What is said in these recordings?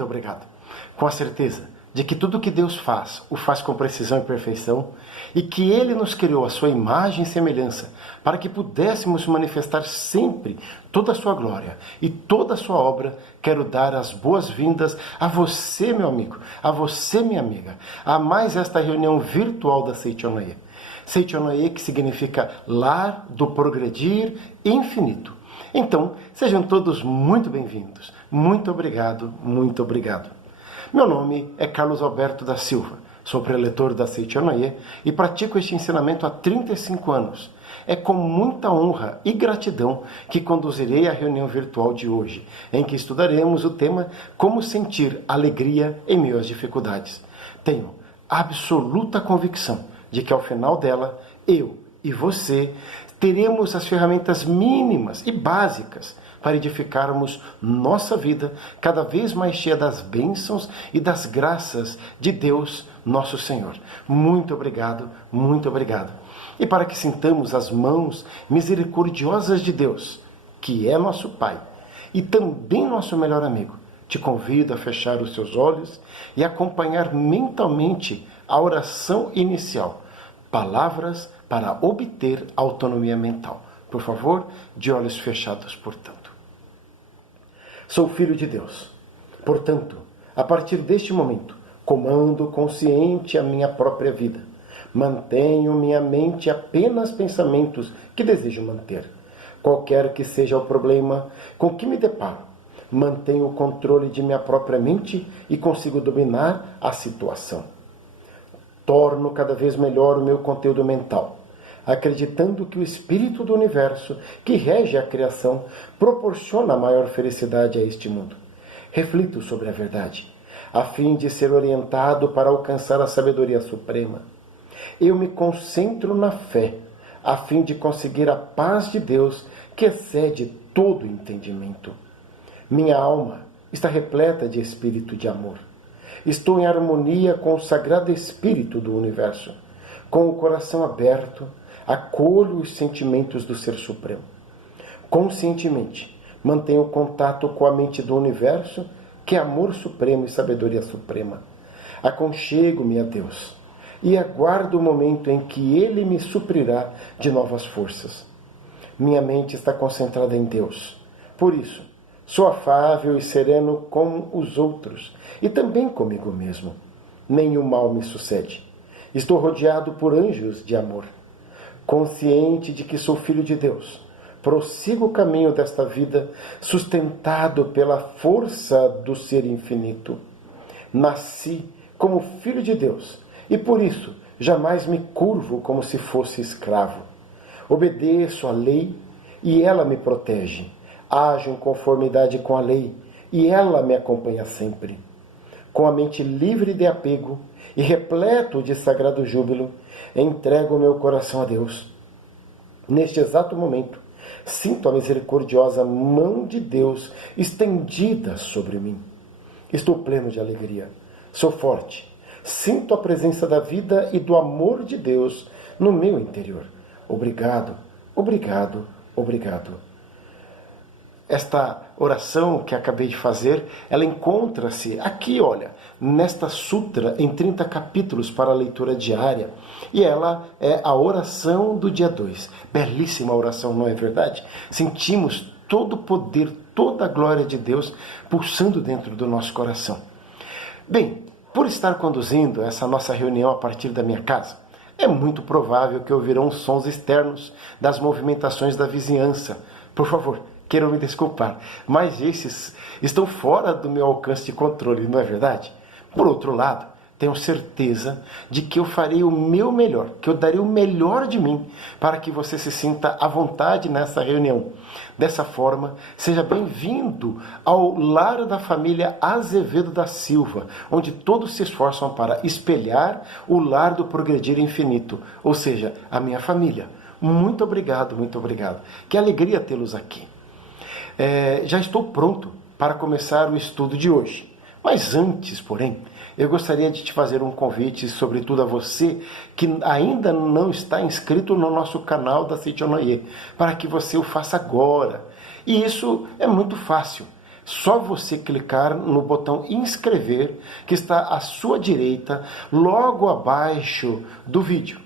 Muito obrigado. Com a certeza de que tudo que Deus faz, o faz com precisão e perfeição, e que Ele nos criou a sua imagem e semelhança, para que pudéssemos manifestar sempre toda a sua glória e toda a sua obra, quero dar as boas-vindas a você, meu amigo, a você, minha amiga, a mais esta reunião virtual da Seichonoye. Seichonoye, que significa lar do progredir infinito. Então, sejam todos muito bem-vindos. Muito obrigado, muito obrigado. Meu nome é Carlos Alberto da Silva, sou preletor da Seichonoye e pratico este ensinamento há 35 anos. É com muita honra e gratidão que conduzirei a reunião virtual de hoje, em que estudaremos o tema Como sentir alegria em meio às dificuldades. Tenho absoluta convicção de que ao final dela, eu e você teremos as ferramentas mínimas e básicas para edificarmos nossa vida cada vez mais cheia das bênçãos e das graças de Deus, nosso Senhor. Muito obrigado, muito obrigado. E para que sintamos as mãos misericordiosas de Deus, que é nosso Pai e também nosso melhor amigo, te convido a fechar os seus olhos e acompanhar mentalmente a oração inicial, palavras para obter autonomia mental. Por favor, de olhos fechados, portanto. Sou filho de Deus. Portanto, a partir deste momento, comando consciente a minha própria vida. Mantenho minha mente apenas pensamentos que desejo manter. Qualquer que seja o problema com que me deparo, mantenho o controle de minha própria mente e consigo dominar a situação. Torno cada vez melhor o meu conteúdo mental, acreditando que o espírito do universo, que rege a criação, proporciona a maior felicidade a este mundo. Reflito sobre a verdade, a fim de ser orientado para alcançar a sabedoria suprema. Eu me concentro na fé, a fim de conseguir a paz de Deus, que excede todo entendimento. Minha alma está repleta de espírito de amor. Estou em harmonia com o sagrado espírito do universo. Com o coração aberto, acolho os sentimentos do Ser Supremo. Conscientemente, mantenho contato com a mente do universo, que é amor supremo e sabedoria suprema. Aconchego-me a Deus e aguardo o momento em que Ele me suprirá de novas forças. Minha mente está concentrada em Deus. Por isso, sou afável e sereno com os outros e também comigo mesmo. Nenhum mal me sucede. Estou rodeado por anjos de amor. Consciente de que sou filho de Deus, prossigo o caminho desta vida sustentado pela força do Ser Infinito. Nasci como filho de Deus e por isso jamais me curvo como se fosse escravo. Obedeço à lei e ela me protege. Ajo em conformidade com a lei e ela me acompanha sempre. Com a mente livre de apego e repleto de sagrado júbilo, entrego meu coração a Deus. Neste exato momento, sinto a misericordiosa mão de Deus estendida sobre mim. Estou pleno de alegria. Sou forte. Sinto a presença da vida e do amor de Deus no meu interior. Obrigado, obrigado, obrigado. Esta oração que acabei de fazer, ela encontra-se aqui, olha, nesta sutra em 30 capítulos para a leitura diária. E ela é a oração do dia 2. Belíssima oração, não é verdade? Sentimos todo o poder, toda a glória de Deus pulsando dentro do nosso coração. Bem, por estar conduzindo essa nossa reunião a partir da minha casa, é muito provável que ouvirão sons externos das movimentações da vizinhança. Por favor, queiram me desculpar, mas esses estão fora do meu alcance de controle, não é verdade? Por outro lado, tenho certeza de que eu farei o meu melhor, que eu darei o melhor de mim para que você se sinta à vontade nessa reunião. Dessa forma, seja bem-vindo ao lar da família Azevedo da Silva, onde todos se esforçam para espelhar o lar do progredir infinito, ou seja, a minha família. Muito obrigado, muito obrigado. Que alegria tê-los aqui. Já estou pronto para começar o estudo de hoje. Mas antes, porém, eu gostaria de te fazer um convite, sobretudo a você que ainda não está inscrito no nosso canal da Seichonoye, para que você o faça agora. E isso é muito fácil. Só você clicar no botão inscrever, que está à sua direita, logo abaixo do vídeo.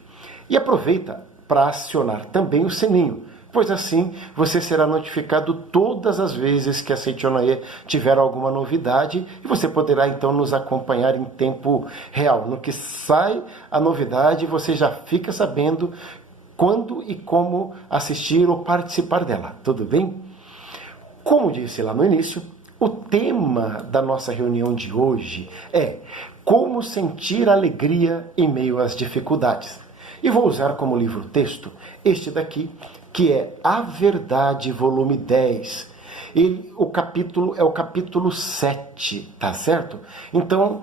E aproveita para acionar também o sininho, pois assim você será notificado todas as vezes que a Seichonoye tiver alguma novidade e você poderá então nos acompanhar em tempo real. No que sai a novidade, você já fica sabendo quando e como assistir ou participar dela, tudo bem? Como disse lá no início, o tema da nossa reunião de hoje é como sentir alegria em meio às dificuldades. E vou usar como livro-texto este daqui, que é A Verdade, volume 10. O capítulo é o capítulo 7, tá certo? Então,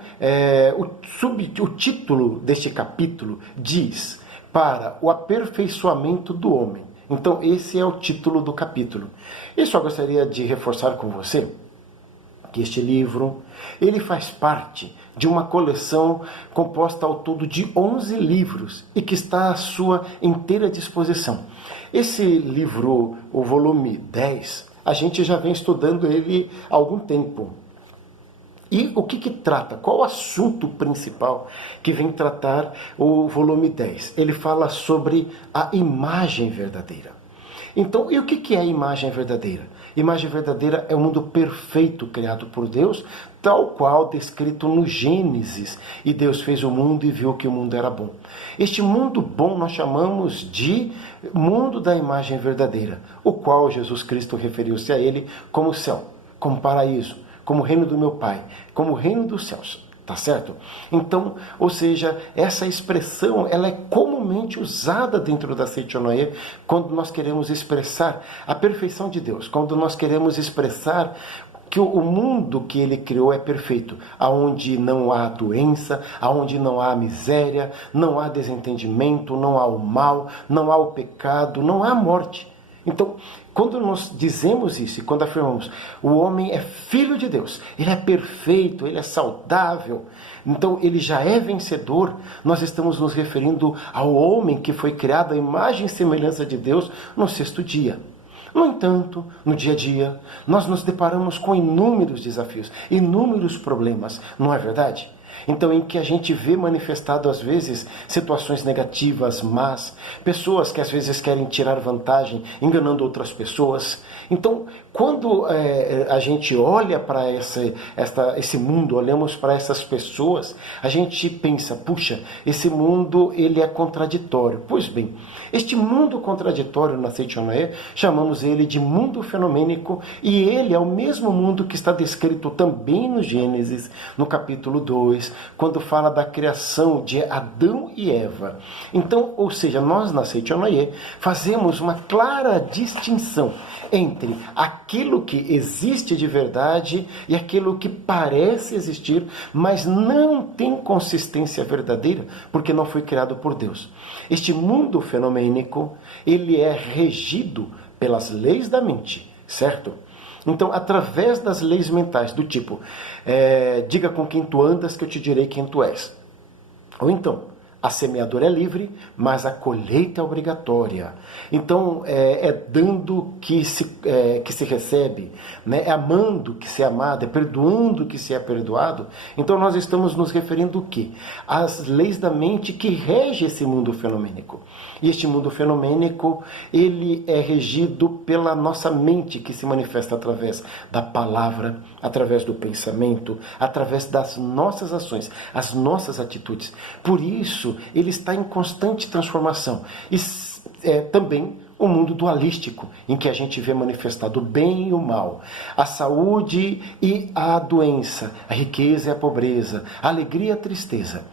o título deste capítulo diz: Para o aperfeiçoamento do homem. Então, esse é o título do capítulo. Eu só gostaria de reforçar com você que este livro, ele faz parte de uma coleção composta ao todo de 11 livros e que está à sua inteira disposição. Esse livro, o volume 10, a gente já vem estudando ele há algum tempo. E o que trata? Qual o assunto principal que vem tratar o volume 10? Ele fala sobre a imagem verdadeira. Então, e o que é a imagem verdadeira? Imagem verdadeira é o mundo perfeito criado por Deus, tal qual descrito no Gênesis. E Deus fez o mundo e viu que o mundo era bom. Este mundo bom nós chamamos de mundo da imagem verdadeira, o qual Jesus Cristo referiu-se a ele como céu, como paraíso, como reino do meu Pai, como reino dos céus. Tá certo? Então, ou seja, essa expressão ela é comumente usada dentro da Seichonoye quando nós queremos expressar a perfeição de Deus, quando nós queremos expressar que o mundo que ele criou é perfeito, aonde não há doença, aonde não há miséria, não há desentendimento, não há o mal, não há o pecado, não há morte. Então, quando nós dizemos isso, e quando afirmamos o homem é filho de Deus, ele é perfeito, ele é saudável, então ele já é vencedor, nós estamos nos referindo ao homem que foi criado à imagem e semelhança de Deus no sexto dia. No entanto, no dia a dia, nós nos deparamos com inúmeros desafios, inúmeros problemas, não é verdade? Então, em que a gente vê manifestado, às vezes, situações negativas, más, pessoas que às vezes querem tirar vantagem, enganando outras pessoas. Então, quando a gente olha para esse mundo, olhamos para essas pessoas, a gente pensa, puxa, esse mundo ele é contraditório. Pois bem, este mundo contraditório na Seichonoye, chamamos ele de mundo fenomênico, e ele é o mesmo mundo que está descrito também no Gênesis, no capítulo 2, quando fala da criação de Adão e Eva. Então, ou seja, nós na Seichonoye fazemos uma clara distinção entre aquilo que existe de verdade e aquilo que parece existir, mas não tem consistência verdadeira, porque não foi criado por Deus. Este mundo fenomênico, ele é regido pelas leis da mente, certo? Então, através das leis mentais, do tipo, diga com quem tu andas que eu te direi quem tu és. Ou então, a semeadura é livre, mas a colheita é obrigatória. Então, é dando que se recebe, né? É amando que se é amado, é perdoando que se é perdoado. Então, nós estamos nos referindo o quê? Às leis da mente que rege esse mundo fenomênico. E este mundo fenomênico, ele é regido pela nossa mente, que se manifesta através da palavra, através do pensamento, através das nossas ações, as nossas atitudes. Por isso, ele está em constante transformação. E também o mundo dualístico, em que a gente vê manifestado o bem e o mal, a saúde e a doença, a riqueza e a pobreza, a alegria e a tristeza.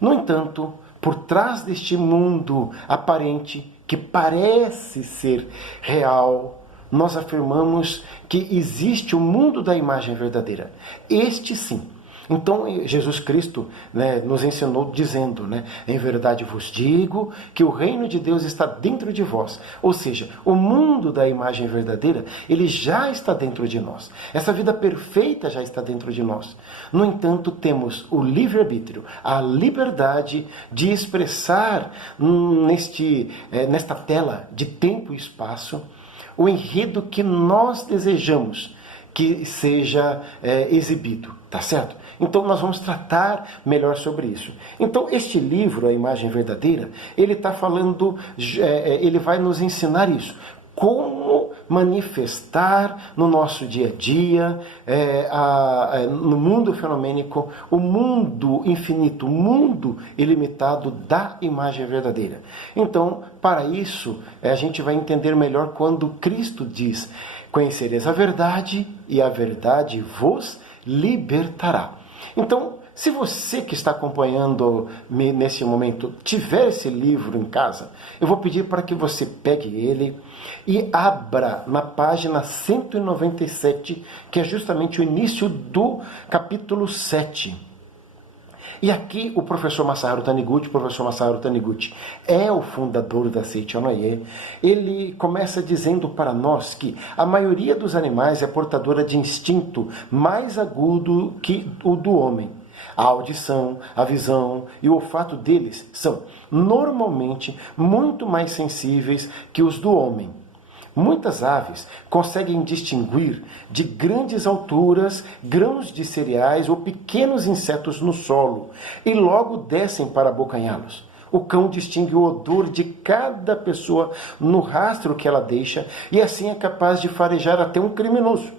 No entanto, por trás deste mundo aparente, que parece ser real, nós afirmamos que existe o mundo da imagem verdadeira. Este sim. Então, Jesus Cristo, né, nos ensinou dizendo, né, em verdade vos digo que o reino de Deus está dentro de vós. Ou seja, o mundo da imagem verdadeira, ele já está dentro de nós. Essa vida perfeita já está dentro de nós. No entanto, temos o livre-arbítrio, a liberdade de expressar nesta tela de tempo e espaço o enredo que nós desejamos que seja exibido, tá certo? Então nós vamos tratar melhor sobre isso. Então este livro, A Imagem Verdadeira, ele está falando, ele vai nos ensinar isso. Como manifestar no nosso dia a dia, no mundo fenomênico, o mundo infinito, o mundo ilimitado da imagem verdadeira. Então, para isso, a gente vai entender melhor quando Cristo diz: conhecereis a verdade e a verdade vos libertará. Então, se você que está acompanhando-me nesse momento tiver esse livro em casa, eu vou pedir para que você pegue ele e abra na página 197, que é justamente o início do capítulo 7. E aqui o professor Masaharu Taniguchi é o fundador da Seiichi Onoye. Ele começa dizendo para nós que a maioria dos animais é portadora de instinto mais agudo que o do homem. A audição, a visão e o olfato deles são normalmente muito mais sensíveis que os do homem. Muitas aves conseguem distinguir de grandes alturas grãos de cereais ou pequenos insetos no solo e logo descem para abocanhá-los. O cão distingue o odor de cada pessoa no rastro que ela deixa e assim é capaz de farejar até um criminoso.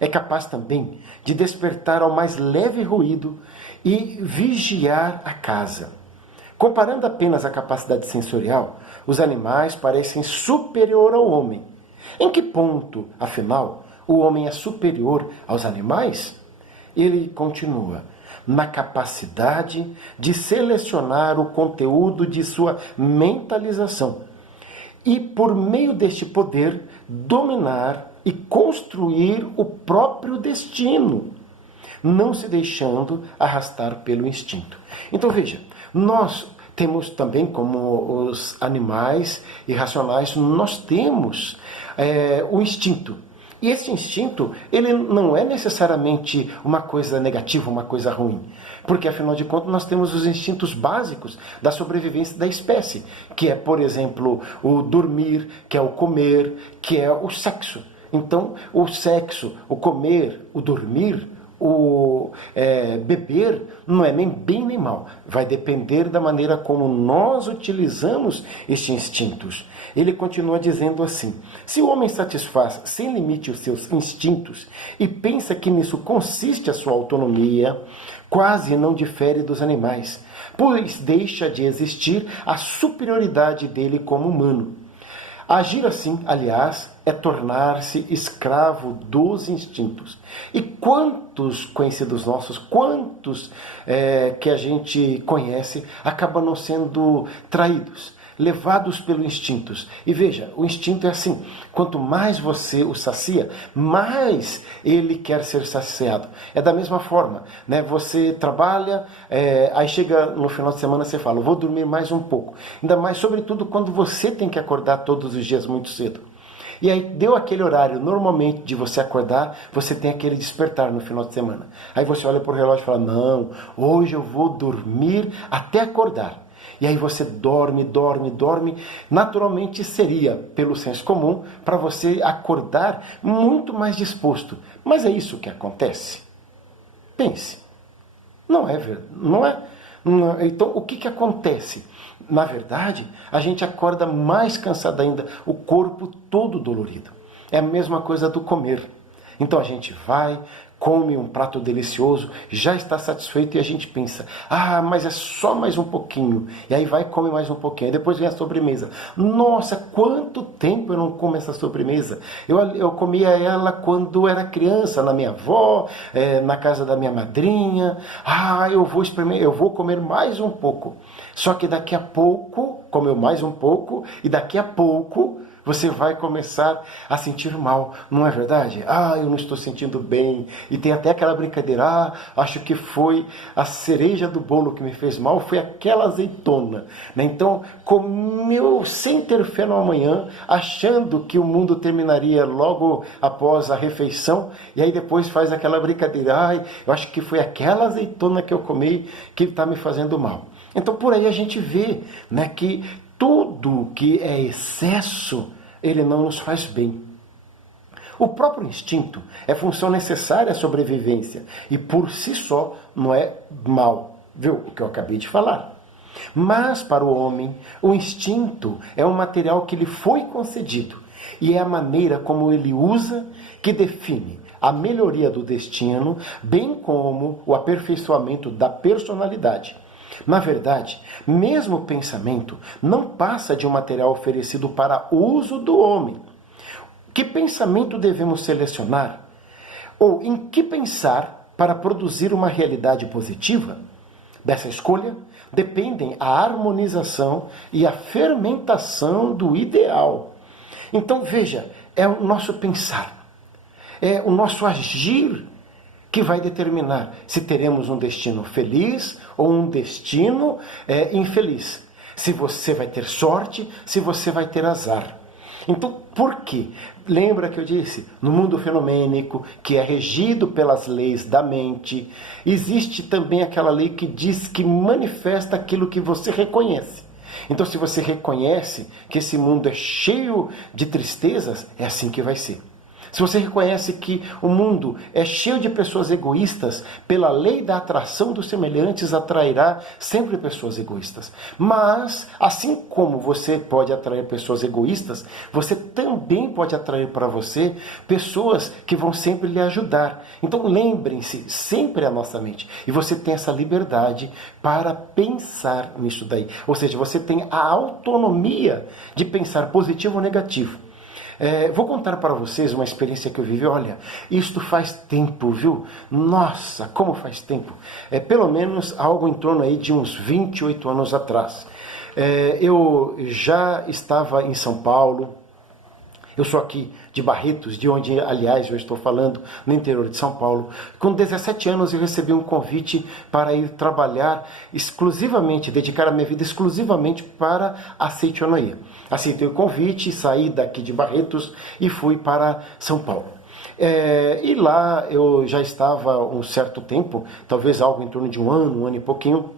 É capaz também de despertar ao mais leve ruído e vigiar a casa. Comparando apenas a capacidade sensorial, os animais parecem superior ao homem. Em que ponto, afinal, o homem é superior aos animais? Ele continua: na capacidade de selecionar o conteúdo de sua mentalização e, por meio deste poder, dominar e construir o próprio destino, não se deixando arrastar pelo instinto. Então veja, nós temos também, como os animais irracionais, nós temos o instinto. E esse instinto, ele não é necessariamente uma coisa negativa, uma coisa ruim. Porque, afinal de contas, nós temos os instintos básicos da sobrevivência da espécie, que é, por exemplo, o dormir, que é o comer, que é o sexo. Então, o sexo, o comer, o dormir, o beber, não é nem bem nem mal. Vai depender da maneira como nós utilizamos estes instintos. Ele continua dizendo assim: se o homem satisfaz sem limite os seus instintos e pensa que nisso consiste a sua autonomia, quase não difere dos animais, pois deixa de existir a superioridade dele como humano. Agir assim, aliás, é tornar-se escravo dos instintos. E quantos conhecidos nossos, quantos que a gente conhece, acabam não sendo traídos, levados pelos instintos. E veja, o instinto é assim: quanto mais você o sacia, mais ele quer ser saciado. É da mesma forma, né? Você trabalha, aí chega no final de semana, você fala: vou dormir mais um pouco. Ainda mais, sobretudo, quando você tem que acordar todos os dias muito cedo. E aí deu aquele horário, normalmente, de você acordar, você tem aquele despertar no final de semana. Aí você olha para o relógio e fala: não, hoje eu vou dormir até acordar. E aí você dorme. Naturalmente seria, pelo senso comum, para você acordar muito mais disposto. Mas é isso que acontece? Pense. Não é verdade? Não é? Então, o que acontece? Na verdade, a gente acorda mais cansado ainda, o corpo todo dolorido. É a mesma coisa do comer. Então a gente vai, come um prato delicioso, já está satisfeito e a gente pensa: ah, mas é só mais um pouquinho. E aí vai e come mais um pouquinho. E depois vem a sobremesa. Nossa, quanto tempo eu não como essa sobremesa. Eu comia ela quando era criança, na minha avó, na casa da minha madrinha. Ah, eu vou comer mais um pouco. Só que daqui a pouco, comeu mais um pouco, e daqui a pouco você vai começar a sentir mal, não é verdade? Ah, eu não estou sentindo bem. E tem até aquela brincadeira: ah, acho que foi a cereja do bolo que me fez mal, foi aquela azeitona. Né? Então, comeu sem ter fé no amanhã, achando que o mundo terminaria logo após a refeição, e aí depois faz aquela brincadeira: ai, eu acho que foi aquela azeitona que eu comi que está me fazendo mal. Então, por aí a gente vê, né, que tudo que é excesso, ele não nos faz bem. O próprio instinto é função necessária à sobrevivência e por si só não é mal, viu o que eu acabei de falar? Mas para o homem, o instinto é um material que lhe foi concedido e é a maneira como ele usa que define a melhoria do destino, bem como o aperfeiçoamento da personalidade. Na verdade, mesmo o pensamento não passa de um material oferecido para uso do homem. Que pensamento devemos selecionar? Ou em que pensar para produzir uma realidade positiva? Dessa escolha dependem a harmonização e a fermentação do ideal. Então veja, é o nosso pensar, é o nosso agir que vai determinar se teremos um destino feliz ou um destino infeliz. Se você vai ter sorte, se você vai ter azar. Então, por quê? Lembra que eu disse, no mundo fenomênico, que é regido pelas leis da mente, existe também aquela lei que diz que manifesta aquilo que você reconhece. Então, se você reconhece que esse mundo é cheio de tristezas, é assim que vai ser. Se você reconhece que o mundo é cheio de pessoas egoístas, pela lei da atração dos semelhantes atrairá sempre pessoas egoístas. Mas, assim como você pode atrair pessoas egoístas, você também pode atrair para você pessoas que vão sempre lhe ajudar. Então lembrem-se, sempre a nossa mente. E você tem essa liberdade para pensar nisso daí. Ou seja, você tem a autonomia de pensar positivo ou negativo. Vou contar para vocês uma experiência que eu vivi. Olha, isto faz tempo, viu? Nossa, como faz tempo. Pelo menos algo em torno aí de uns 28 anos atrás. Eu já estava em São Paulo. Eu sou aqui de Barretos, de onde, aliás, eu estou falando, no interior de São Paulo. Com 17 anos eu recebi um convite para ir trabalhar exclusivamente, dedicar a minha vida exclusivamente para a Seitonoye. Aceitei o convite, saí daqui de Barretos e fui para São Paulo. E lá eu já estava um certo tempo, talvez algo em torno de um ano e pouquinho,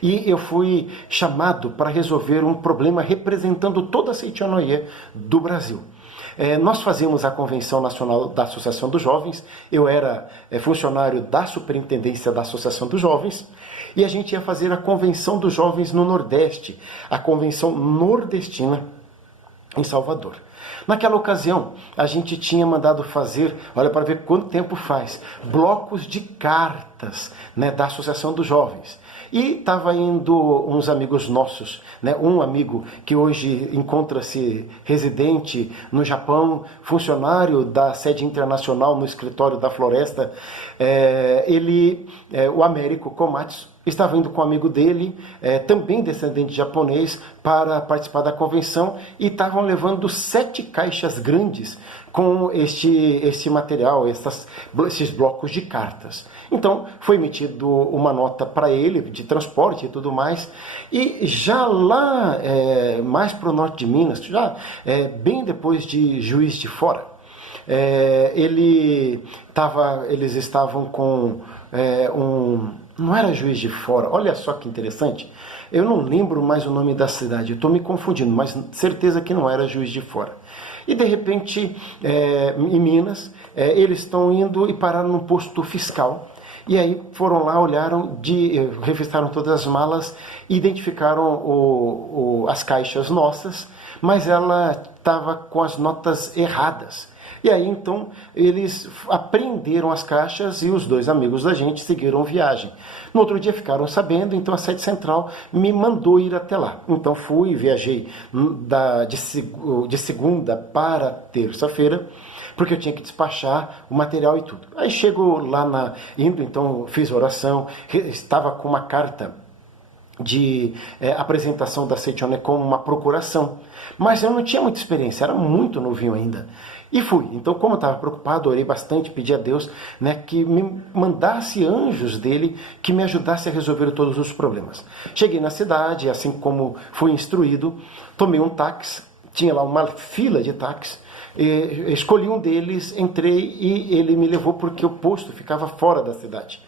e eu fui chamado para resolver um problema representando toda a Seitonoye do Brasil. Nós fazíamos a Convenção Nacional da Associação dos Jovens, eu era funcionário da Superintendência da Associação dos Jovens, e a gente ia fazer a Convenção dos Jovens no Nordeste, a Convenção Nordestina em Salvador. Naquela ocasião, a gente tinha mandado fazer, olha para ver quanto tempo faz, blocos de cartas, né, da Associação dos Jovens. E estava indo uns amigos nossos, né? Um amigo que hoje encontra-se residente no Japão, funcionário da sede internacional no escritório da Floresta, o Américo Komatsu, estava indo com um amigo dele, também descendente de japonês, para participar da convenção e estavam levando 7 caixas grandes com este material, esses blocos de cartas. Então, foi emitido uma nota para ele, de transporte e tudo mais, e já lá, mais para o norte de Minas, bem depois de Juiz de Fora, eles estavam com não era Juiz de Fora, olha só que interessante, eu não lembro mais o nome da cidade, eu estou me confundindo, mas certeza que não era Juiz de Fora. E de repente, em Minas, eles estão indo e pararam num posto fiscal. E aí foram lá, olharam, revistaram todas as malas, identificaram as caixas nossas, mas ela estava com as notas erradas. E aí então eles apreenderam as caixas e os 2 amigos da gente seguiram viagem. No outro dia ficaram sabendo, então a sede central me mandou ir até lá. Então fui, viajei de segunda para terça-feira, porque eu tinha que despachar o material e tudo. Aí chego lá então fiz oração, estava com uma carta de apresentação da Seitonoye como uma procuração, mas eu não tinha muita experiência, era muito novinho ainda. E fui. Então, como eu estava preocupado, orei bastante, pedi a Deus, né, que me mandasse anjos dele que me ajudasse a resolver todos os problemas. Cheguei na cidade, assim como fui instruído, tomei um táxi, tinha lá uma fila de táxis, escolhi um deles, entrei e ele me levou porque o posto ficava fora da cidade.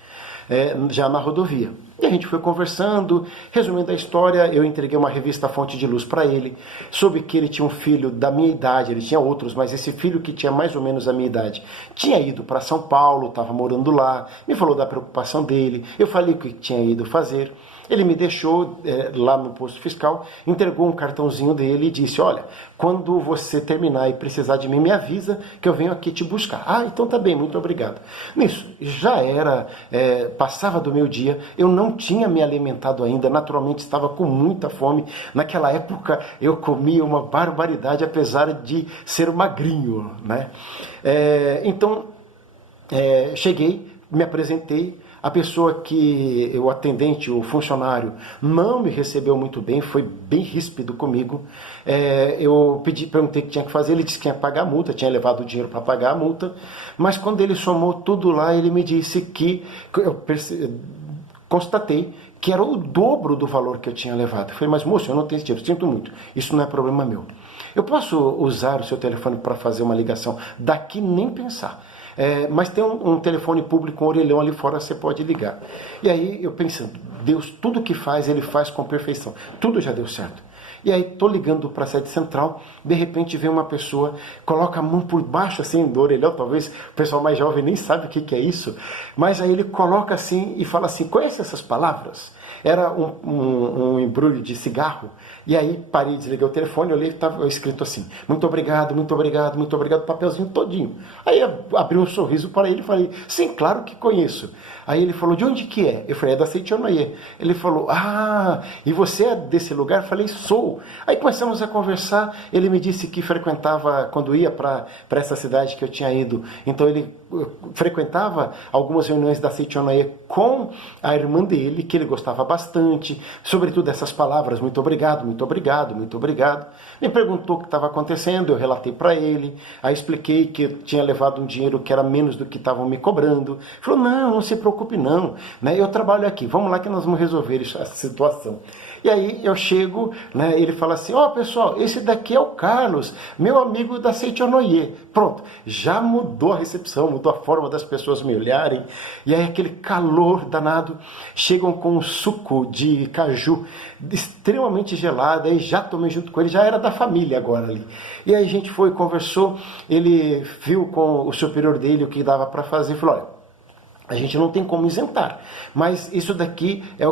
já na rodovia. E a gente foi conversando, resumindo a história, eu entreguei uma revista Fonte de Luz para ele, soube que ele tinha um filho da minha idade, ele tinha outros, mas esse filho que tinha mais ou menos a minha idade, tinha ido para São Paulo, estava morando lá, me falou da preocupação dele, eu falei o que tinha ido fazer. Ele me deixou lá no posto fiscal, entregou um cartãozinho dele e disse, olha, quando você terminar e precisar de mim, me avisa que eu venho aqui te buscar. Ah, então tá bem, muito obrigado. Nisso, já era, passava do meio-dia, eu não tinha me alimentado ainda, naturalmente estava com muita fome. Naquela época eu comia uma barbaridade, apesar de ser magrinho, né? Então, cheguei, me apresentei. A pessoa o atendente, o funcionário, não me recebeu muito bem, foi bem ríspido comigo. Eu perguntei o que tinha que fazer, ele disse que ia pagar a multa, tinha levado o dinheiro para pagar a multa, mas quando ele somou tudo lá, ele me disse que constatei que era o dobro do valor que eu tinha levado. Eu falei, mas moço, eu não tenho esse dinheiro, sinto muito, isso não é problema meu. Eu posso usar o seu telefone para fazer uma ligação? Daqui nem pensar. Mas tem um telefone público, um orelhão ali fora, você pode ligar. E aí eu pensando, Deus, tudo que faz, Ele faz com perfeição. Tudo já deu certo. E aí estou ligando para a sede central, de repente vem uma pessoa, coloca a mão por baixo assim do orelhão, talvez o pessoal mais jovem nem sabe o que é isso, mas aí ele coloca assim e fala assim, conhece essas palavras? Era um embrulho de cigarro, e aí parei, desliguei o telefone, olhei e estava escrito assim, muito obrigado, muito obrigado, muito obrigado, papelzinho todinho. Aí abri um sorriso para ele e falei, sim, claro que conheço. Aí ele falou, de onde que é? Eu falei, é da Seitianoye. Ele falou, ah, e você é desse lugar? Eu falei, sou. Aí começamos a conversar, ele me disse que frequentava, quando ia para essa cidade que eu tinha ido, então ele frequentava algumas reuniões da Seitianoye com a irmã dele, que ele gostava bastante, sobretudo essas palavras, muito obrigado, muito obrigado, muito obrigado. Me perguntou o que estava acontecendo, eu relatei para ele, aí expliquei que eu tinha levado um dinheiro que era menos do que estavam me cobrando. Ele falou, não se preocupe não, né? Eu trabalho aqui, vamos lá que nós vamos resolver essa situação. E aí eu chego, né, ele fala assim, pessoal, esse daqui é o Carlos, meu amigo da Seitianoye. Pronto, já mudou a recepção, mudou a forma das pessoas me olharem, e aí aquele calor danado, chegam com um suco de caju extremamente gelado, aí já tomei junto com ele, já era da família agora ali. E aí a gente foi, conversou, ele viu com o superior dele o que dava para fazer, falou, olha, a gente não tem como isentar, mas isso daqui é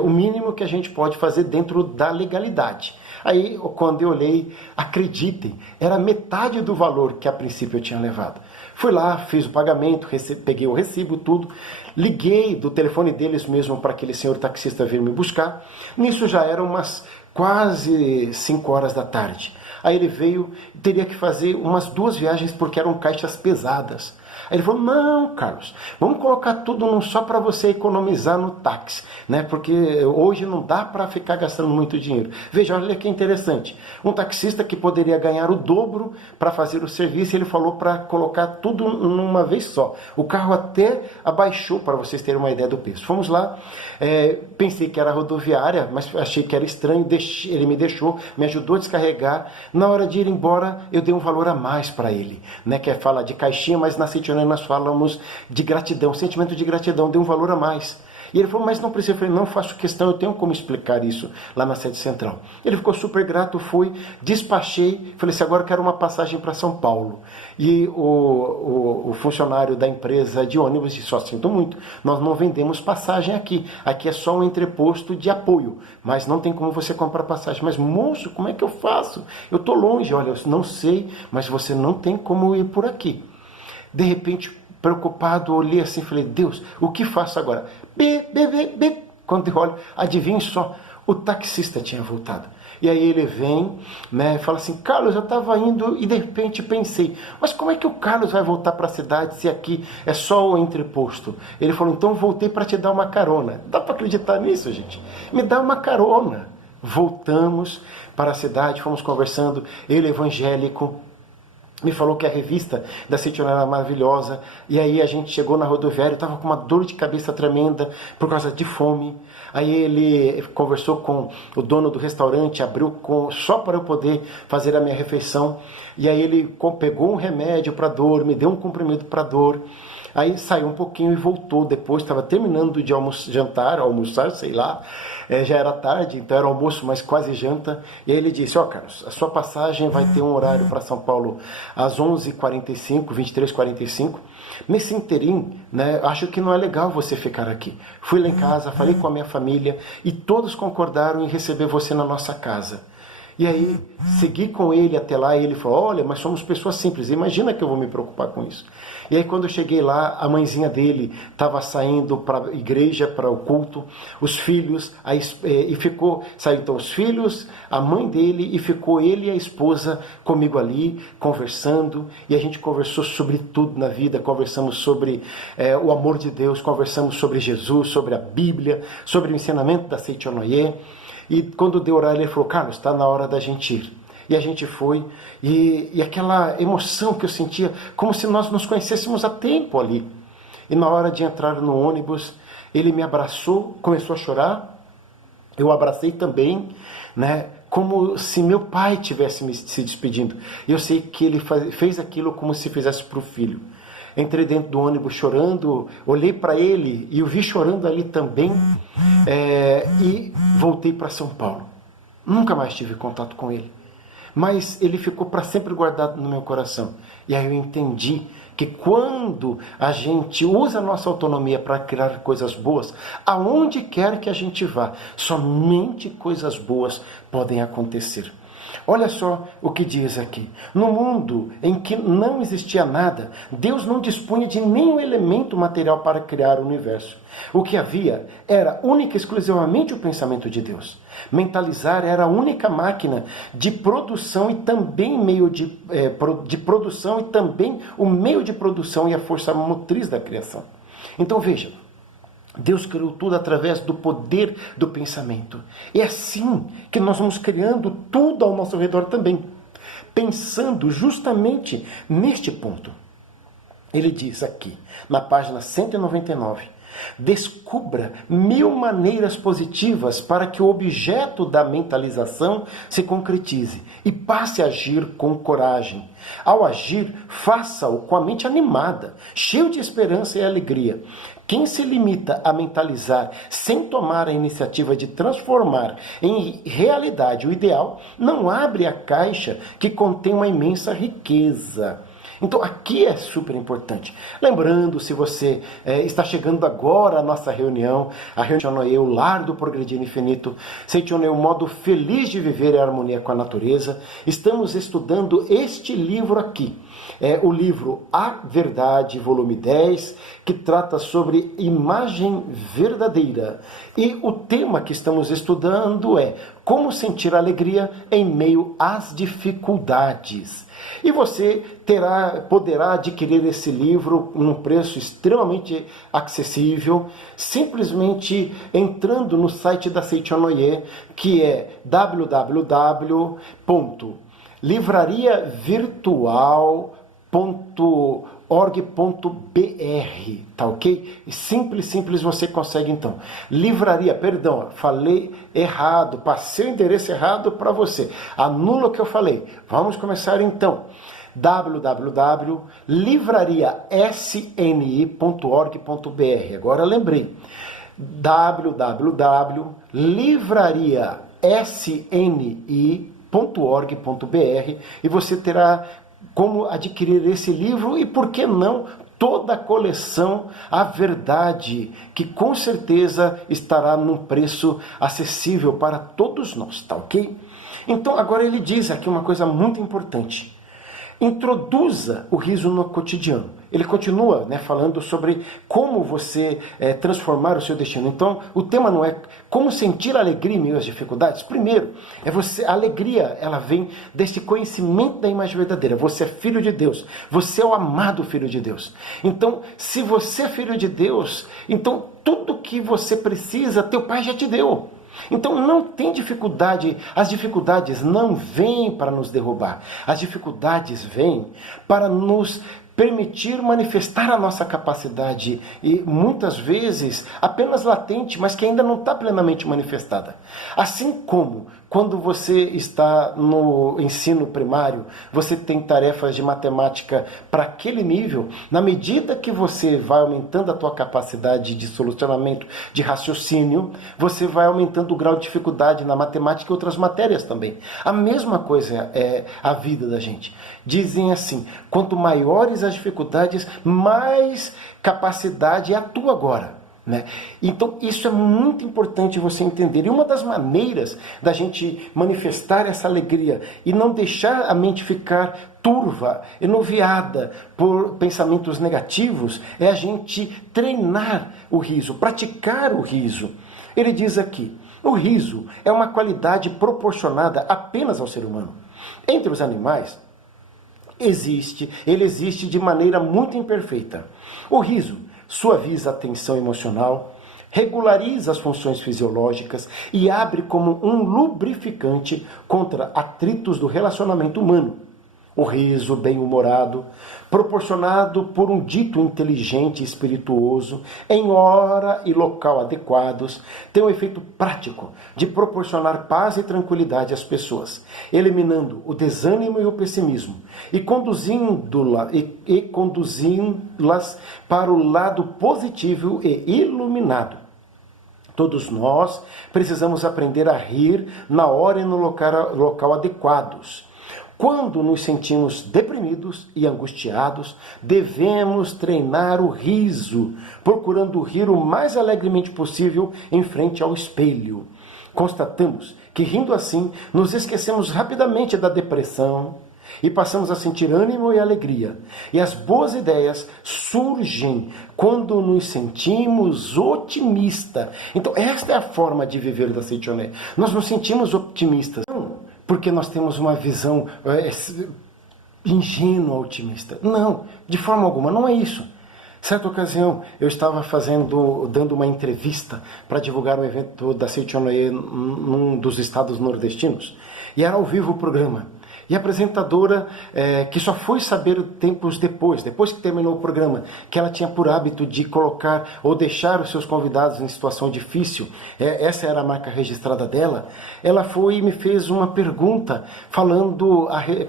o mínimo que a gente pode fazer dentro da legalidade. Aí, quando eu olhei, acreditem, era metade do valor que a princípio eu tinha levado. Fui lá, fiz o pagamento, peguei o recibo, tudo, liguei do telefone deles mesmo para aquele senhor taxista vir me buscar. Nisso já eram umas quase 5 horas da tarde. Aí ele veio, teria que fazer umas 2 viagens porque eram caixas pesadas. Aí ele falou, não, Carlos, vamos colocar tudo num só para você economizar no táxi, né? Porque hoje não dá para ficar gastando muito dinheiro. Veja, olha que interessante. Um taxista que poderia ganhar o dobro para fazer o serviço, ele falou para colocar tudo numa vez só. O carro até abaixou, para vocês terem uma ideia do peso. Fomos lá, pensei que era rodoviária, mas achei que era estranho, ele me deixou, me ajudou a descarregar. Na hora de ir embora, eu dei um valor a mais para ele, né? Que é falar de caixinha, mas na Seitianoye nós falamos de gratidão, sentimento de gratidão, deu um valor a mais. E ele falou, mas não precisa. Eu falei, não faço questão, eu tenho como explicar isso lá na sede central. Ele ficou super grato, fui, despachei, falei assim, agora eu quero uma passagem para São Paulo. E o funcionário da empresa de ônibus disse, só sinto muito, nós não vendemos passagem aqui é só um entreposto de apoio, mas não tem como você comprar passagem. Mas moço, como é que eu faço? Eu estou longe, olha, eu não sei, mas você não tem como ir por aqui. De repente, preocupado, olhei assim e falei, Deus, o que faço agora? Quando eu olho, adivinhe só, o taxista tinha voltado. E aí ele vem, né, fala assim, Carlos, eu estava indo e de repente pensei, mas como é que o Carlos vai voltar para a cidade se aqui é só o entreposto? Ele falou, então voltei para te dar uma carona. Dá para acreditar nisso, gente? Me dá uma carona. Voltamos para a cidade, fomos conversando, ele evangélico, me falou que a revista da Seitianoye era maravilhosa, e aí a gente chegou na rodoviária, eu estava com uma dor de cabeça tremenda por causa de fome. Aí ele conversou com o dono do restaurante, abriu só para eu poder fazer a minha refeição, e aí ele pegou um remédio para dor, me deu um comprimido para dor. Aí saiu um pouquinho e voltou depois, estava terminando de almoçar, sei lá, já era tarde, então era almoço, mas quase janta. E aí ele disse, Carlos, a sua passagem vai ter um horário para São Paulo às 11h45, 23h45. Nesse interim, né, acho que não é legal você ficar aqui. Fui lá em casa, falei com a minha família e todos concordaram em receber você na nossa casa. E aí, segui com ele até lá e ele falou, olha, mas somos pessoas simples, imagina que eu vou me preocupar com isso. E aí quando eu cheguei lá, a mãezinha dele estava saindo para a igreja, para o culto, os filhos, saiu então os filhos, a mãe dele, e ficou ele e a esposa comigo ali, conversando, e a gente conversou sobre tudo na vida, conversamos sobre o amor de Deus, conversamos sobre Jesus, sobre a Bíblia, sobre o ensinamento da Seichonoye. E quando deu horário, ele falou, Carlos, está na hora da gente ir. E a gente foi, e aquela emoção que eu sentia, como se nós nos conhecêssemos há tempo ali. E na hora de entrar no ônibus, ele me abraçou, começou a chorar, eu abracei também, né, como se meu pai tivesse se despedindo. E eu sei que ele fez aquilo como se fizesse para o filho. Entrei dentro do ônibus chorando, olhei para ele e o vi chorando ali também, e voltei para São Paulo. Nunca mais tive contato com ele, mas ele ficou para sempre guardado no meu coração. E aí eu entendi que quando a gente usa a nossa autonomia para criar coisas boas, aonde quer que a gente vá, somente coisas boas podem acontecer. Olha só o que diz aqui. No mundo em que não existia nada, Deus não dispunha de nenhum elemento material para criar o universo. O que havia era única e exclusivamente o pensamento de Deus. Mentalizar era a única máquina de produção e também meio de produção e também o meio de produção e a força motriz da criação. Então veja, Deus criou tudo através do poder do pensamento. É assim que nós vamos criando tudo ao nosso redor também, pensando justamente neste ponto. Ele diz aqui, na página 199, descubra 1000 maneiras positivas para que o objeto da mentalização se concretize e passe a agir com coragem. Ao agir, faça-o com a mente animada, cheio de esperança e alegria. Quem se limita a mentalizar sem tomar a iniciativa de transformar em realidade o ideal, não abre a caixa que contém uma imensa riqueza. Então aqui é super importante. Lembrando, se você está chegando agora à nossa reunião, a Seichonoye, o lar do progredir infinito, Seichonoye, o modo feliz de viver em harmonia com a natureza, estamos estudando este livro aqui. É o livro A Verdade, volume 10, que trata sobre imagem verdadeira. E o tema que estamos estudando é como sentir alegria em meio às dificuldades. E você poderá adquirir esse livro num preço extremamente acessível, simplesmente entrando no site da Seichonoye, que é www.livrariavirtual.org.br, tá ok? Simples você consegue então. Falei errado, passei o endereço errado para você. Anula o que eu falei. Vamos começar então. www.livrariasni.org.br. Agora lembrei. www.livrariasni.org.br e você terá como adquirir esse livro e, por que não, toda a coleção A Verdade, que com certeza estará num preço acessível para todos nós, tá ok? Então agora ele diz aqui uma coisa muito importante. Introduza o riso no cotidiano. Ele continua falando sobre como você transformar o seu destino. Então, o tema não é como sentir alegria em meio às dificuldades. Primeiro, a alegria, ela vem desse conhecimento da imagem verdadeira. Você é filho de Deus. Você é o amado filho de Deus. Então, se você é filho de Deus, então tudo que você precisa, teu pai já te deu. Então não tem dificuldade, as dificuldades não vêm para nos derrubar, as dificuldades vêm para nos permitir manifestar a nossa capacidade, e muitas vezes apenas latente, mas que ainda não está plenamente manifestada. Assim como Quando você está no ensino primário, você tem tarefas de matemática para aquele nível, na medida que você vai aumentando a tua capacidade de solucionamento, de raciocínio, você vai aumentando o grau de dificuldade na matemática e outras matérias também. A mesma coisa é a vida da gente. Dizem assim, quanto maiores as dificuldades, mais capacidade é a tua agora. Né? Então isso é muito importante você entender. E uma das maneiras da gente manifestar essa alegria e não deixar a mente ficar turva, enuviada por pensamentos negativos, é a gente treinar o riso, praticar o riso. Ele diz aqui, o riso é uma qualidade proporcionada apenas ao ser humano. Entre os animais, ele existe de maneira muito imperfeita. O riso suaviza a tensão emocional, regulariza as funções fisiológicas e abre como um lubrificante contra atritos do relacionamento humano. O riso bem-humorado, proporcionado por um dito inteligente e espirituoso, em hora e local adequados, tem um efeito prático de proporcionar paz e tranquilidade às pessoas, eliminando o desânimo e o pessimismo e conduzindo-las para o lado positivo e iluminado. Todos nós precisamos aprender a rir na hora e no local adequados. Quando nos sentimos deprimidos e angustiados, devemos treinar o riso, procurando rir o mais alegremente possível em frente ao espelho. Constatamos que, rindo assim, nos esquecemos rapidamente da depressão e passamos a sentir ânimo e alegria. E as boas ideias surgem quando nos sentimos otimistas. Então, esta é a forma de viver da Seichoné. Nós nos sentimos otimistas. Não porque nós temos uma visão ingênua, otimista. Não, de forma alguma, não é isso. Certa ocasião, eu estava dando uma entrevista para divulgar um evento da Seichoné num dos estados nordestinos. E era ao vivo o programa. E a apresentadora, que só foi saber tempos depois que terminou o programa, que ela tinha por hábito de colocar ou deixar os seus convidados em situação difícil, essa era a marca registrada dela, ela foi e me fez uma pergunta,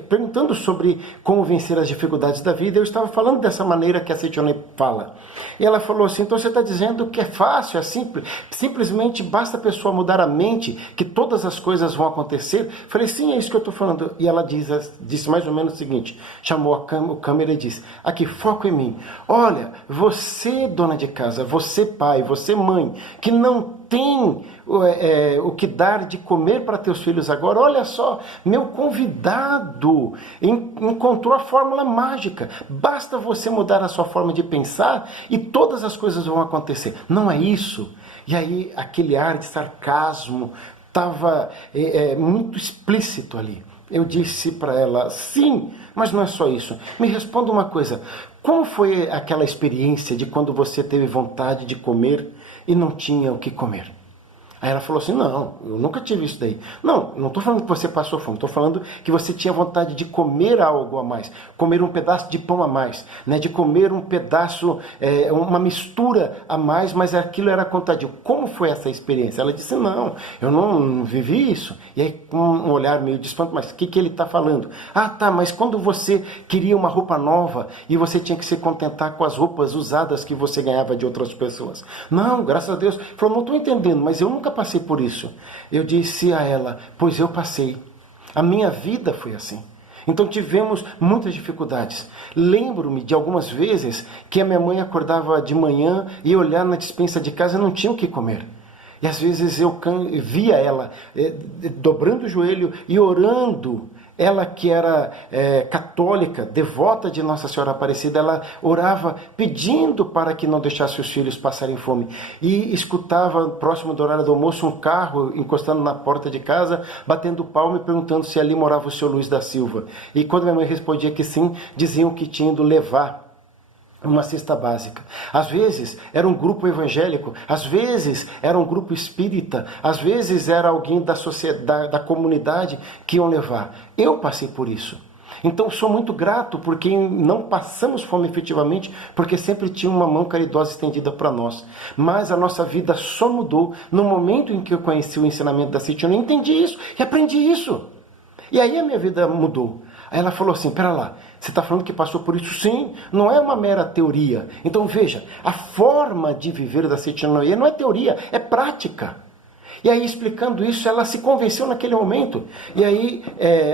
perguntando sobre como vencer as dificuldades da vida. Eu estava falando dessa maneira que a Seichoné fala. E ela falou assim, então você está dizendo que é fácil, é simples, simplesmente basta a pessoa mudar a mente, que todas as coisas vão acontecer? Falei, sim, é isso que eu estou falando. E ela disse mais ou menos o seguinte, chamou a câmera e disse, aqui, foco em mim. Olha, você dona de casa, você pai, você mãe, que não tem o que dar de comer para teus filhos agora, olha só, meu convidado encontrou a fórmula mágica. Basta você mudar a sua forma de pensar e todas as coisas vão acontecer. Não é isso? E aí aquele ar de sarcasmo estava muito explícito ali. Eu disse para ela, sim, mas não é só isso. Me responda uma coisa, como foi aquela experiência de quando você teve vontade de comer e não tinha o que comer? Aí ela falou assim, não, eu nunca tive isso daí. Não estou falando que você passou fome, estou falando que você tinha vontade de comer algo a mais, comer um pedaço de pão a mais, né? De comer um pedaço, uma mistura a mais, mas aquilo era contadinho. Como foi essa experiência? Ela disse, não, eu não vivi isso. E aí com um olhar meio de espanto, mas o que ele está falando? Ah, tá, mas quando você queria uma roupa nova e você tinha que se contentar com as roupas usadas que você ganhava de outras pessoas. Não, graças a Deus. Falou, não estou entendendo, mas eu nunca passei por isso. Eu disse a ela, pois eu passei. A minha vida foi assim. Então tivemos muitas dificuldades. Lembro-me de algumas vezes que a minha mãe acordava de manhã e olhar na despensa de casa e não tinha o que comer. E às vezes eu via ela dobrando o joelho e orando. Ela que era católica, devota de Nossa Senhora Aparecida, ela orava pedindo para que não deixasse os filhos passarem fome. E escutava, próximo do horário do almoço, um carro encostando na porta de casa, batendo palma e perguntando se ali morava o Sr. Luiz da Silva. E quando minha mãe respondia que sim, diziam que tinha ido levar uma cesta básica. Às vezes era um grupo evangélico, às vezes era um grupo espírita, às vezes era alguém da sociedade, da comunidade que iam levar. Eu passei por isso. Então sou muito grato porque não passamos fome efetivamente, porque sempre tinha uma mão caridosa estendida para nós. Mas a nossa vida só mudou no momento em que eu conheci o ensinamento da City. Eu não entendi isso e aprendi isso. E aí a minha vida mudou. Aí ela falou assim, pera lá, você está falando que passou por isso? Sim, não é uma mera teoria. Então veja, a forma de viver da City não é teoria, é prática. E aí explicando isso, ela se convenceu naquele momento. E aí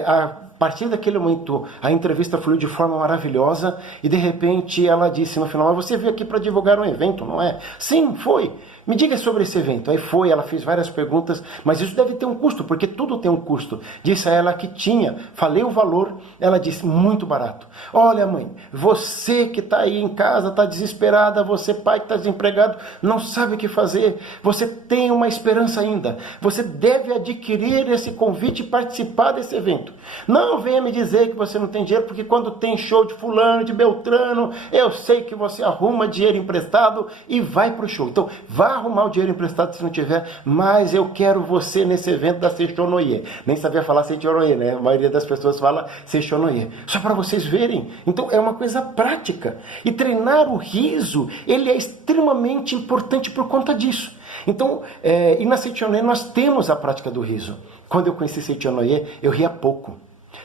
a partir daquele momento, a entrevista fluiu de forma maravilhosa e de repente ela disse no final, você veio aqui para divulgar um evento, não é? Sim, foi. Me diga sobre esse evento. Aí foi, ela fez várias perguntas, mas isso deve ter um custo, porque tudo tem um custo. Disse a ela que tinha, falei o valor, ela disse, muito barato. Olha mãe, você que está aí em casa, está desesperada, você pai que está desempregado, não sabe o que fazer, você tem uma esperança ainda, você deve adquirir esse convite e participar desse evento. Não venha me dizer que você não tem dinheiro, porque quando tem show de fulano, de Beltrano, eu sei que você arruma dinheiro emprestado e vai para o show. Então, vá arrumar o dinheiro emprestado se não tiver, mas eu quero você nesse evento da Sechonoye. Nem sabia falar Sechonoye, né? A maioria das pessoas fala Sechonoye. Só para vocês verem. Então, é uma coisa prática. E treinar o riso, ele é extremamente importante por conta disso. Então, e na Sechonoye nós temos a prática do riso. Quando eu conheci Sechonoye, eu ria pouco.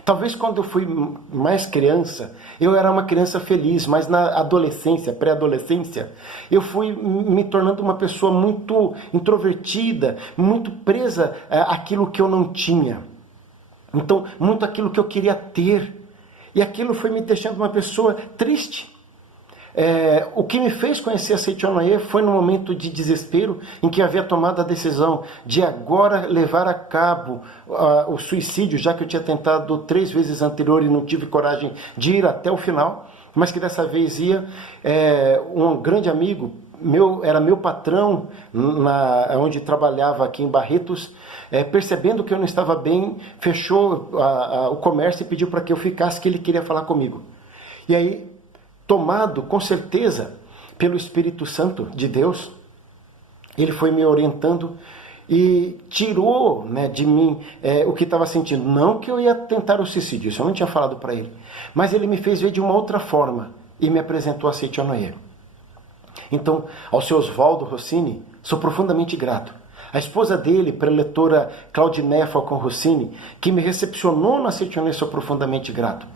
Talvez quando eu fui mais criança, eu era uma criança feliz, mas na adolescência, pré-adolescência, eu fui me tornando uma pessoa muito introvertida, muito presa àquilo que eu não tinha. Então, muito aquilo que eu queria ter. E aquilo foi me deixando uma pessoa triste. O que me fez conhecer a Sechonoye foi no momento de desespero em que havia tomado a decisão de agora levar a cabo o suicídio, já que eu tinha tentado 3 vezes anterior e não tive coragem de ir até o final, mas que dessa vez ia. Um grande amigo, era meu patrão, onde trabalhava aqui em Barretos, percebendo que eu não estava bem, fechou o comércio e pediu para que eu ficasse, que ele queria falar comigo. E aí, tomado, com certeza, pelo Espírito Santo de Deus, ele foi me orientando e tirou, né, de mim o que estava sentindo. Não que eu ia tentar o suicídio, isso eu não tinha falado para ele. Mas ele me fez ver de uma outra forma e me apresentou a Sechonoye. Então, ao seu Oswaldo Rossini, sou profundamente grato. A esposa dele, preletora Claudinéia Falcão Rossini, que me recepcionou na Sechonoye, sou profundamente grato.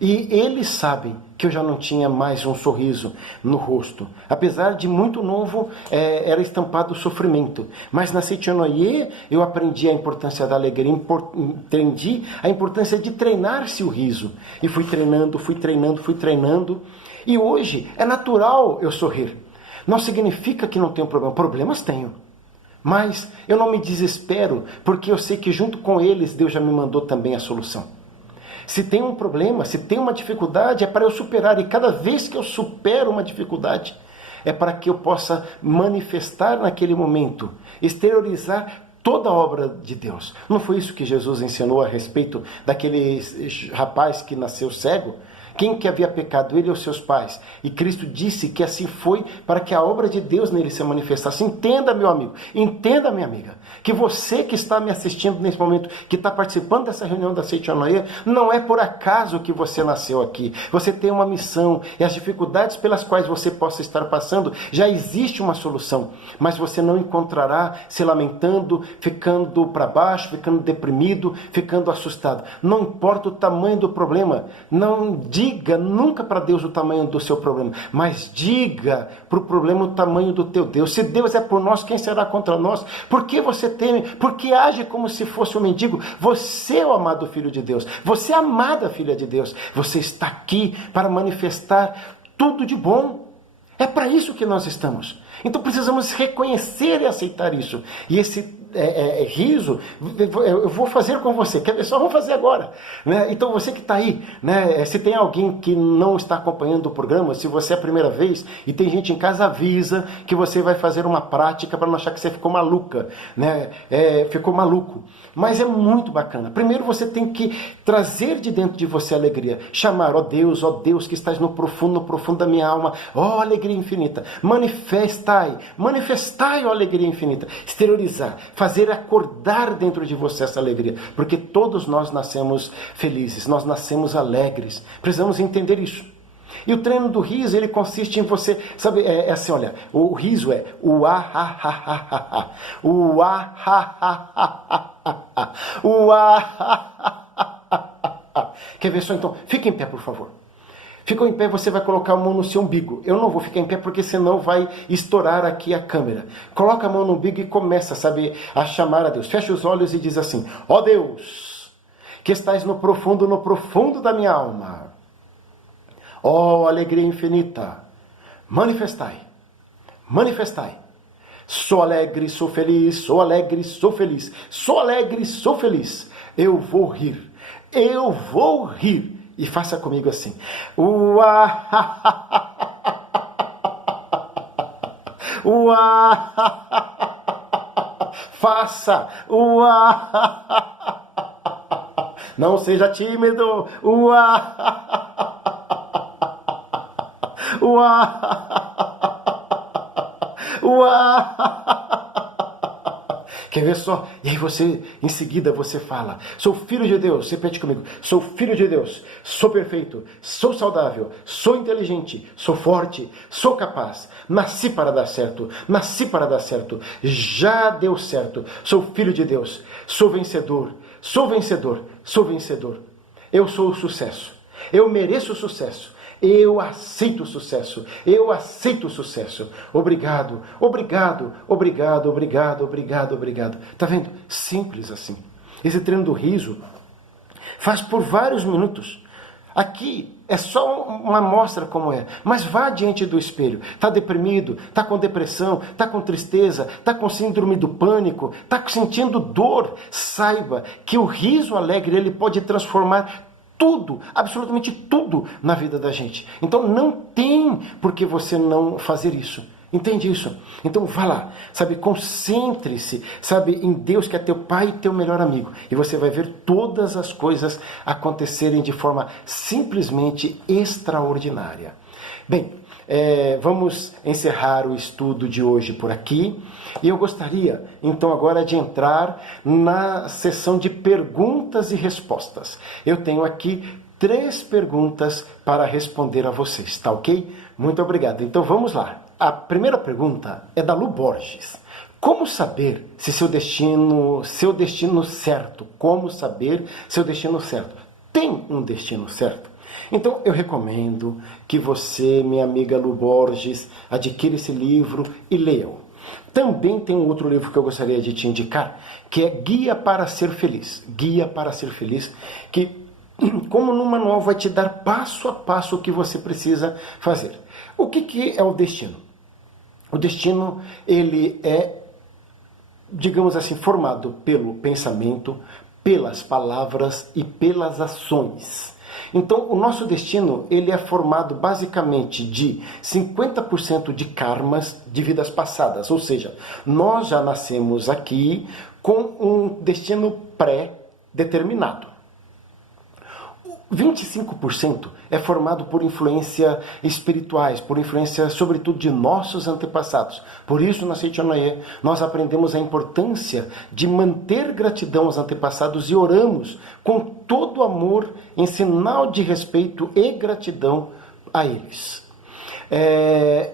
E eles sabem que eu já não tinha mais um sorriso no rosto. Apesar de muito novo, era estampado o sofrimento. Mas na Sechonoye eu aprendi a importância da alegria, entendi a importância de treinar-se o riso. E fui treinando. E hoje é natural eu sorrir. Não significa que não tenho problema. Problemas tenho. Mas eu não me desespero, porque eu sei que junto com eles Deus já me mandou também a solução. Se tem um problema, se tem uma dificuldade, é para eu superar. E cada vez que eu supero uma dificuldade, é para que eu possa manifestar naquele momento, exteriorizar toda a obra de Deus. Não foi isso que Jesus ensinou a respeito daquele rapaz que nasceu cego? Quem que havia pecado? Ele ou seus pais? E Cristo disse que assim foi para que a obra de Deus nele se manifestasse. Entenda, meu amigo, entenda, minha amiga, que você que está me assistindo nesse momento, que está participando dessa reunião da Sechonoye, não é por acaso que você nasceu aqui. Você tem uma missão e as dificuldades pelas quais você possa estar passando, já existe uma solução. Mas você não encontrará se lamentando, ficando para baixo, ficando deprimido, ficando assustado. Não importa o tamanho do problema, não diga nunca para Deus o tamanho do seu problema, mas diga para o problema o tamanho do teu Deus. Se Deus é por nós, quem será contra nós? Por que você teme? Por que age como se fosse um mendigo? Você é o amado Filho de Deus. Você é a amada Filha de Deus. Você está aqui para manifestar tudo de bom. É para isso que nós estamos. Então precisamos reconhecer e aceitar isso. E esse riso, eu vou fazer com você. Quer ver só? Vamos fazer agora. Né? Então você que está aí, né? Se tem alguém que não está acompanhando o programa, se você é a primeira vez e tem gente em casa, avisa que você vai fazer uma prática para não achar que você ficou maluca. Né? Ficou maluco. Mas é muito bacana. Primeiro você tem que trazer de dentro de você alegria. Chamar, ó Deus que estás no profundo da minha alma, ó alegria infinita. Manifestai, ó alegria infinita. Exteriorizar, fazer acordar dentro de você essa alegria, porque todos nós nascemos felizes, nós nascemos alegres, precisamos entender isso. E o treino do riso, ele consiste em você, sabe, é assim, olha, o riso é o ah, ha, ha, ha, ha, ha, o ah, ha, ha, ha, ha, ha, o ah, ha, ha, ha, ha, ha. Quer ver só então? Fica em pé, por favor. Ficou em pé, você vai colocar a mão no seu umbigo. Eu não vou ficar em pé porque senão vai estourar aqui a câmera. Coloca a mão no umbigo e começa, sabe, a chamar a Deus. Fecha os olhos e diz assim: ó Deus, que estás no profundo da minha alma. Ó alegria infinita, manifestai, manifestai. Sou alegre, sou feliz, sou alegre, sou feliz, sou alegre, sou feliz. Eu vou rir, eu vou rir. E faça comigo assim. Uá, uá, faça. Uá, não seja tímido. Uá, uá, uá. Quer ver só? E aí você, em seguida, você fala: sou filho de Deus. Repete comigo: sou filho de Deus, sou perfeito, sou saudável, sou inteligente, sou forte, sou capaz, nasci para dar certo, nasci para dar certo, já deu certo, sou filho de Deus, sou vencedor, sou vencedor, sou vencedor. Eu sou o sucesso, eu mereço o sucesso. Eu aceito o sucesso, eu aceito o sucesso. Obrigado, obrigado, obrigado, obrigado, obrigado, obrigado. Tá vendo? Simples assim. Esse treino do riso faz por vários minutos. Aqui é só uma amostra como é, mas vá diante do espelho. Está deprimido, está com depressão, está com tristeza, está com síndrome do pânico, está sentindo dor. Saiba que o riso alegre ele pode transformar tudo, absolutamente tudo na vida da gente. Então não tem por que você não fazer isso. Entende isso? Então vá lá, sabe, concentre-se, sabe, em Deus que é teu pai e teu melhor amigo. E você vai ver todas as coisas acontecerem de forma simplesmente extraordinária. Bem, vamos encerrar o estudo de hoje por aqui. E eu gostaria, então, agora de entrar na sessão de perguntas e respostas. Eu tenho aqui 3 perguntas para responder a vocês, tá ok? Muito obrigado. Então vamos lá. A primeira pergunta é da Lu Borges. Como saber se seu destino certo? Como saber seu destino certo? Tem um destino certo? Então eu recomendo que você, minha amiga Lu Borges, adquira esse livro e leia-o. Também tem um outro livro que eu gostaria de te indicar, que é Guia para Ser Feliz. Guia para Ser Feliz, que, como no manual, vai te dar passo a passo o que você precisa fazer. O que é o destino? O destino, ele é, digamos assim, formado pelo pensamento, pelas palavras e pelas ações. Então, o nosso destino, ele é formado basicamente de 50% de karmas de vidas passadas. Ou seja, nós já nascemos aqui com um destino pré-determinado. 25% é formado por influência espirituais, por influência, sobretudo, de nossos antepassados. Por isso, na Seitianoye, nós aprendemos a importância de manter gratidão aos antepassados e oramos com todo amor, em sinal de respeito e gratidão a eles.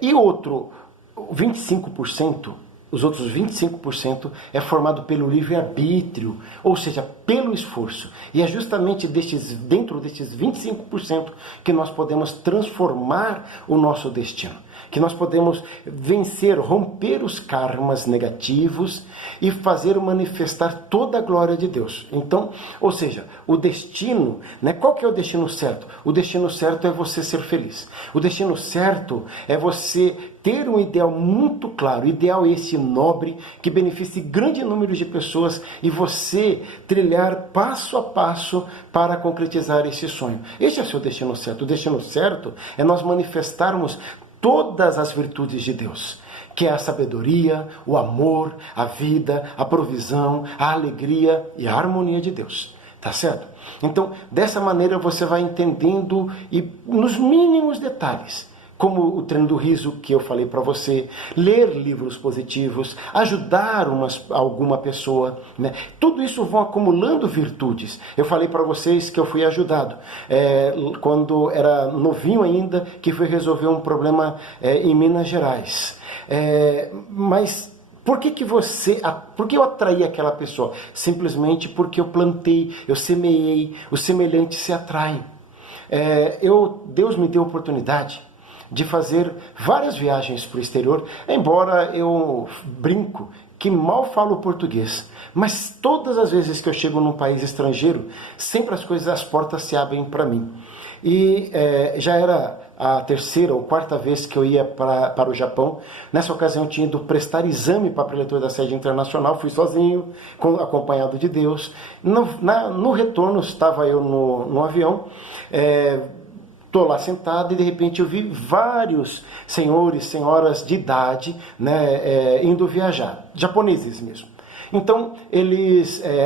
E outro, 25%, os outros 25% é formado pelo livre-arbítrio, ou seja, pelo esforço. E é justamente dentro destes 25% que nós podemos transformar o nosso destino. Que nós podemos vencer, romper os karmas negativos e fazer manifestar toda a glória de Deus. Então, ou seja, o destino, né? Qual que é o destino certo? O destino certo é você ser feliz. O destino certo é você ter um ideal muito claro, ideal esse nobre, que beneficie grande número de pessoas e você trilhar passo a passo para concretizar esse sonho. Esse é o seu destino certo. O destino certo é nós manifestarmos todas as virtudes de Deus, que é a sabedoria, o amor, a vida, a provisão, a alegria e a harmonia de Deus. Tá certo? Então, dessa maneira você vai entendendo e nos mínimos detalhes como o treino do riso que eu falei para você, ler livros positivos, ajudar alguma pessoa, né? Tudo isso vão acumulando virtudes. Eu falei para vocês que eu fui ajudado quando era novinho ainda, que fui resolver um problema em Minas Gerais. Mas por que eu atraí aquela pessoa? Simplesmente porque eu plantei, eu semeei, os semelhantes se atraem. Deus me deu a oportunidade de fazer várias viagens para o exterior, embora eu brinco que mal falo português, mas todas as vezes que eu chego num país estrangeiro, sempre as portas se abrem para mim. E já era a terceira ou quarta vez que eu ia para o Japão. Nessa ocasião eu tinha ido prestar exame para preletor da sede internacional, fui sozinho, acompanhado de Deus. No retorno estava eu no avião, estou lá sentado e de repente eu vi vários senhores, senhoras de idade, né, indo viajar, japoneses mesmo. Então,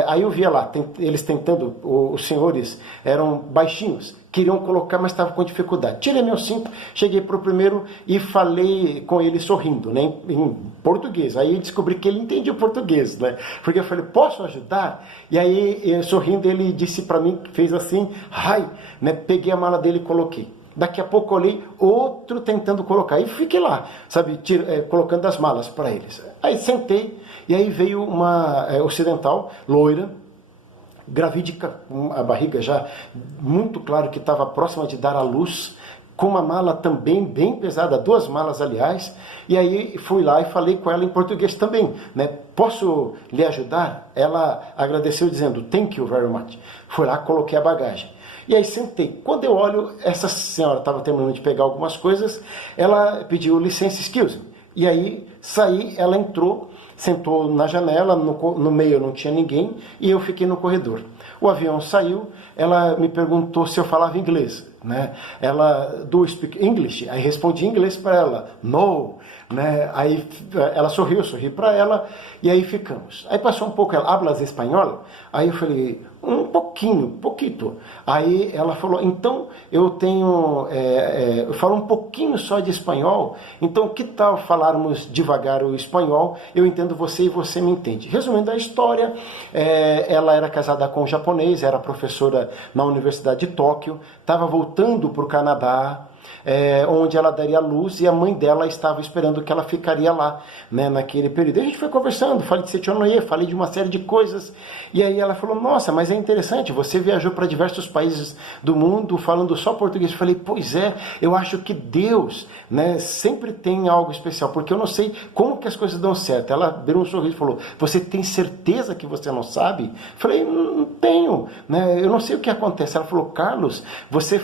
aí eu via lá, eles tentando, os senhores eram baixinhos, queriam colocar, mas estavam com dificuldade. Tirei meu cinto, cheguei para o primeiro e falei com ele sorrindo, né, em português. Aí descobri que ele entendia o português, né, porque eu falei, posso ajudar? E aí, sorrindo, ele disse para mim, fez assim, ai, né, peguei a mala dele e coloquei. Daqui a pouco olhei outro tentando colocar. E fiquei lá, sabe, colocando as malas para eles. Aí sentei, e aí veio uma ocidental, loira, gravídica, a barriga já muito claro que estava próxima de dar à luz, com uma mala também bem pesada, 2 malas aliás, e aí fui lá e falei com ela em português também, né? Posso lhe ajudar? Ela agradeceu dizendo, thank you very much. Fui lá, coloquei a bagagem. E aí sentei. Quando eu olho, essa senhora estava terminando de pegar algumas coisas, ela pediu licença, excuse me. E aí saí, ela entrou, sentou na janela, no meio não tinha ninguém, e eu fiquei no corredor. O avião saiu, ela me perguntou se eu falava inglês, né? Ela, do you speak English? Aí respondi em inglês para ela, no, né? Aí ela sorriu, eu sorri para ela, e aí ficamos. Aí passou um pouco, ela, hablas espanhol? Aí eu falei, um pouquinho. Aí ela falou, então eu falo um pouquinho só de espanhol, então que tal falarmos devagar o espanhol, eu entendo você e você me entende. Resumindo a história, ela era casada com um japonês, era professora na Universidade de Tóquio, estava voltando para o Canadá, onde ela daria luz, e a mãe dela estava esperando que ela ficaria lá, né, naquele período. A gente foi conversando, falei de Seichonoye, falei de uma série de coisas, e aí ela falou, nossa, mas é interessante, você viajou para diversos países do mundo falando só português. Eu falei, pois é, eu acho que Deus, né, sempre tem algo especial, porque eu não sei como que as coisas dão certo. Ela deu um sorriso e falou, você tem certeza que você não sabe? Eu falei, não tenho, né, eu não sei o que acontece. Ela falou, Carlos, você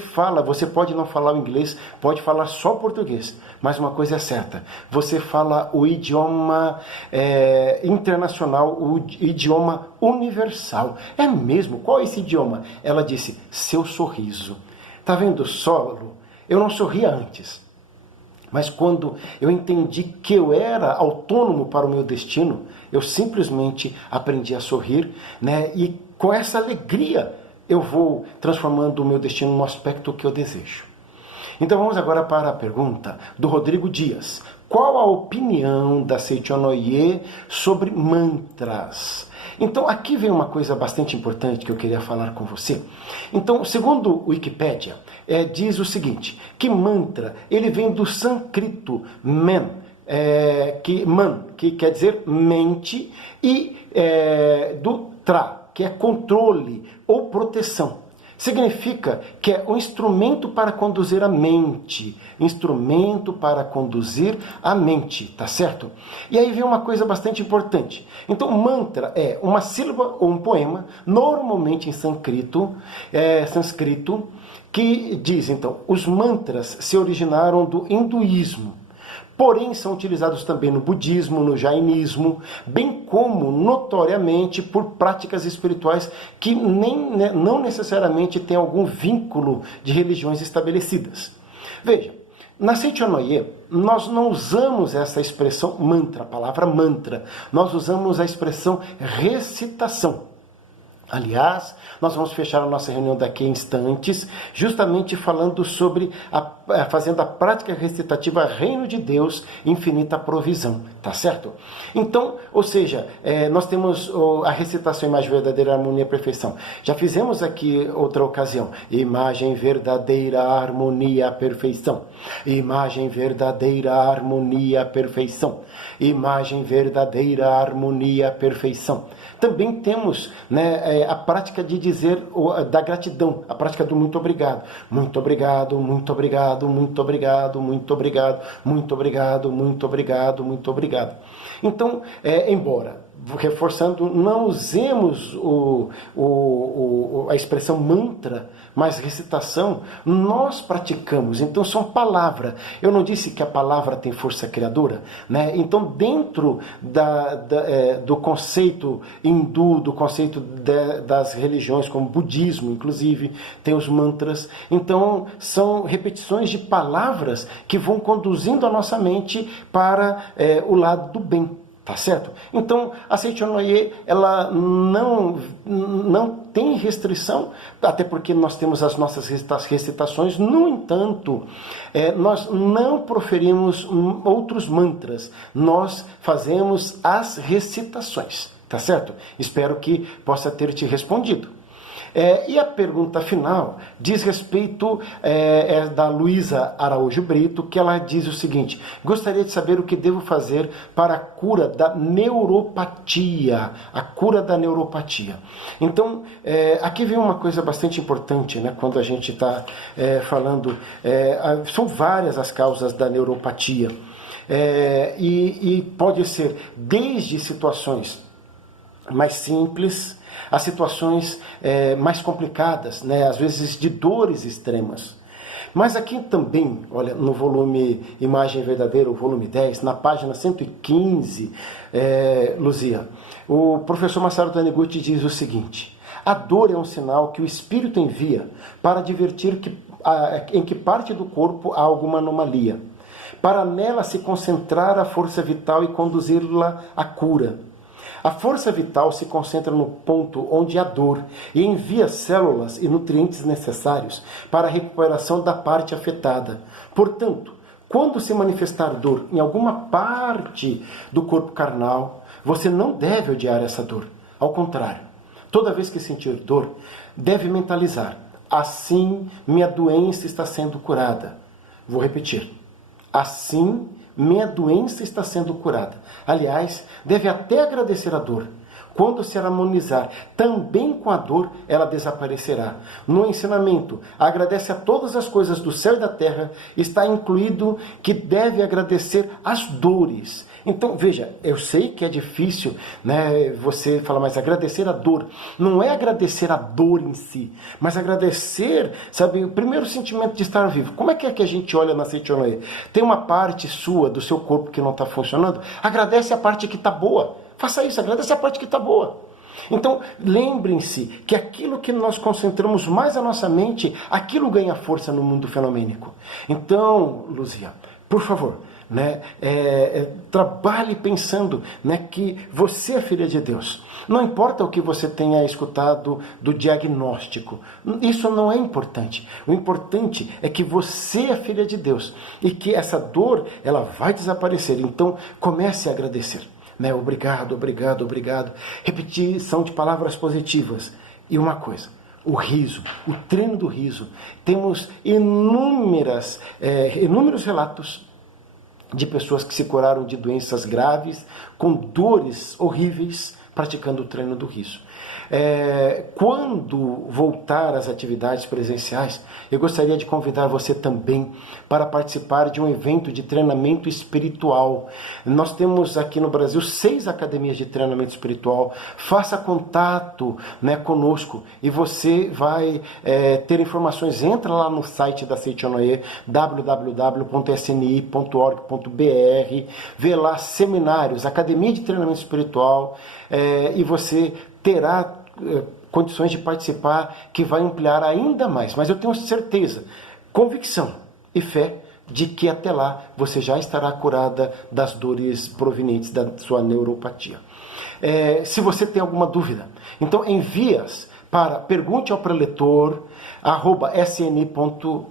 pode não falar o inglês, pode falar só português, mas uma coisa é certa, você fala o idioma internacional, o idioma universal. É mesmo? Qual é esse idioma? Ela disse, seu sorriso. Tá vendo, Solo? Eu não sorria antes, mas quando eu entendi que eu era autônomo para o meu destino, eu simplesmente aprendi a sorrir, né? E com essa alegria eu vou transformando o meu destino no aspecto que eu desejo. Então vamos agora para a pergunta do Rodrigo Dias. Qual a opinião da Seichonoye sobre mantras? Então aqui vem uma coisa bastante importante que eu queria falar com você. Então, segundo o Wikipédia, diz o seguinte, que mantra, ele vem do sânscrito man, que quer dizer mente, e do tra, que é controle ou proteção. Significa que é um instrumento para conduzir a mente. Instrumento para conduzir a mente, tá certo? E aí vem uma coisa bastante importante. Então, mantra é uma sílaba ou um poema, normalmente em sânscrito, que diz, então, os mantras se originaram do hinduísmo. Porém, são utilizados também no budismo, no jainismo, bem como, notoriamente, por práticas espirituais que não necessariamente têm algum vínculo de religiões estabelecidas. Veja, na Seichonoye, nós não usamos essa expressão mantra, a palavra mantra, nós usamos a expressão recitação. Aliás, nós vamos fechar a nossa reunião daqui a instantes, justamente falando sobre fazendo a prática recitativa Reino de Deus, infinita provisão, tá certo? Então, ou seja, nós temos a recitação Imagem Verdadeira, Harmonia, Perfeição. Já fizemos aqui outra ocasião, Imagem Verdadeira, Harmonia, Perfeição. Imagem Verdadeira, Harmonia, Perfeição. Imagem Verdadeira, Harmonia, Perfeição. Também temos, né, a prática de dizer da gratidão, a prática do muito obrigado. Muito obrigado, muito obrigado, muito obrigado, muito obrigado, muito obrigado, muito obrigado, muito obrigado. Então, embora, reforçando, não usemos a expressão mantra, mas recitação, nós praticamos. Então, são palavras. Eu não disse que a palavra tem força criadora, né? Então, dentro do conceito hindu, do conceito das religiões, como budismo, inclusive, tem os mantras. Então, são repetições de palavras que vão conduzindo a nossa mente para o lado do bem. Tá certo? Então, a Seichonoye, ela não tem restrição, até porque nós temos as nossas recitações. No entanto, nós não proferimos outros mantras, nós fazemos as recitações. Tá certo? Espero que possa ter te respondido. E a pergunta final diz respeito da Luísa Araújo Brito, que ela diz o seguinte: gostaria de saber o que devo fazer para a cura da neuropatia. A cura da neuropatia. Então, aqui vem uma coisa bastante importante, né, quando a gente está falando. São várias as causas da neuropatia. E pode ser desde situações mais simples, as situações mais complicadas, né? Às vezes de dores extremas. Mas aqui também, olha, no volume Imagem Verdadeira, o volume 10, na página 115, Luzia, o professor Masaru Taniguchi diz o seguinte: a dor é um sinal que o espírito envia para advertir em que parte do corpo há alguma anomalia, para nela se concentrar a força vital e conduzi-la à cura. A força vital se concentra no ponto onde há dor e envia células e nutrientes necessários para a recuperação da parte afetada. Portanto, quando se manifestar dor em alguma parte do corpo carnal, você não deve odiar essa dor. Ao contrário, toda vez que sentir dor, deve mentalizar: assim minha doença está sendo curada. Vou repetir: assim minha doença está sendo curada. Aliás, deve até agradecer a dor. Quando se harmonizar também com a dor, ela desaparecerá. No ensinamento, agradece a todas as coisas do céu e da terra, está incluído que deve agradecer as dores. Então, veja, eu sei que é difícil, né, você falar, mas agradecer a dor. Não é agradecer a dor em si, mas agradecer, sabe, o primeiro sentimento de estar vivo. Como é que a gente olha na Seichonoye? Tem uma parte sua do seu corpo que não está funcionando? Agradece a parte que está boa. Faça isso, agradece a parte que está boa. Então, lembrem-se que aquilo que nós concentramos mais a nossa mente, aquilo ganha força no mundo fenomênico. Então, Luzia, por favor, né, trabalhe pensando, né, que você é filha de Deus. Não importa o que você tenha escutado do diagnóstico, isso não é importante. O importante é que você é filha de Deus e que essa dor, ela vai desaparecer. Então, comece a agradecer. Né? Obrigado, obrigado, obrigado. Repetição de palavras positivas. E uma coisa: o riso, o treino do riso. Temos inúmeros relatos de pessoas que se curaram de doenças graves, com dores horríveis, praticando o treino do riso. Quando voltar às atividades presenciais, eu gostaria de convidar você também para participar de um evento de treinamento espiritual. Nós temos aqui no Brasil 6 academias de treinamento espiritual. Faça contato, né, conosco e você vai ter informações. Entra lá no site da Seichonoye, www.sni.org.br, vê lá seminários, academia de treinamento espiritual, e você terá condições de participar, que vai ampliar ainda mais. Mas eu tenho certeza, convicção e fé de que até lá você já estará curada das dores provenientes da sua neuropatia. Se você tem alguma dúvida, então envie-as para pergunte ao preletor @sni.org.br.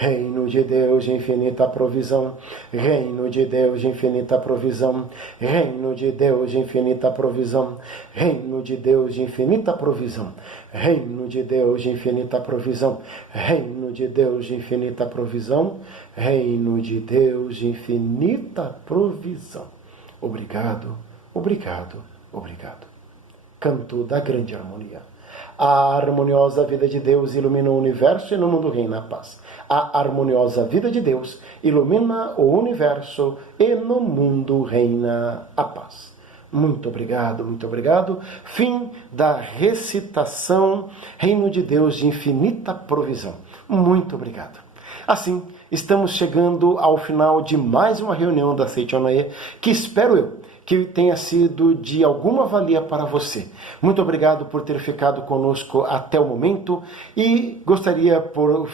Reino de Deus de infinita provisão, Reino de Deus de infinita provisão, Reino de Deus de infinita provisão, Reino de Deus de infinita provisão, Reino de Deus de infinita provisão, Reino de Deus de infinita provisão, Reino de Deus de infinita provisão. Obrigado, obrigado, obrigado. Canto da grande harmonia. A harmoniosa vida de Deus ilumina o universo e no mundo reina a paz. A harmoniosa vida de Deus ilumina o universo e no mundo reina a paz. Muito obrigado, muito obrigado. Fim da recitação Reino de Deus de infinita provisão. Muito obrigado. Assim, estamos chegando ao final de mais uma reunião da Seichonoye, que espero eu que tenha sido de alguma valia para você. Muito obrigado por ter ficado conosco até o momento e gostaria, por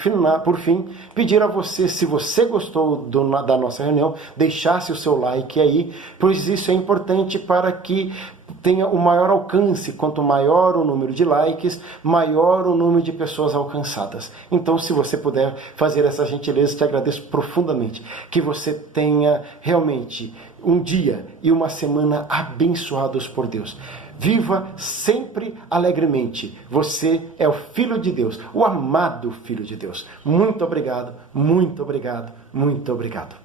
fim, pedir a você, se você gostou da nossa reunião, deixasse o seu like aí, pois isso é importante para que tenha o maior alcance. Quanto maior o número de likes, maior o número de pessoas alcançadas. Então, se você puder fazer essa gentileza, te agradeço profundamente. Que você tenha realmente um dia e uma semana abençoados por Deus. Viva sempre alegremente. Você é o Filho de Deus, o amado Filho de Deus. Muito obrigado, muito obrigado, muito obrigado.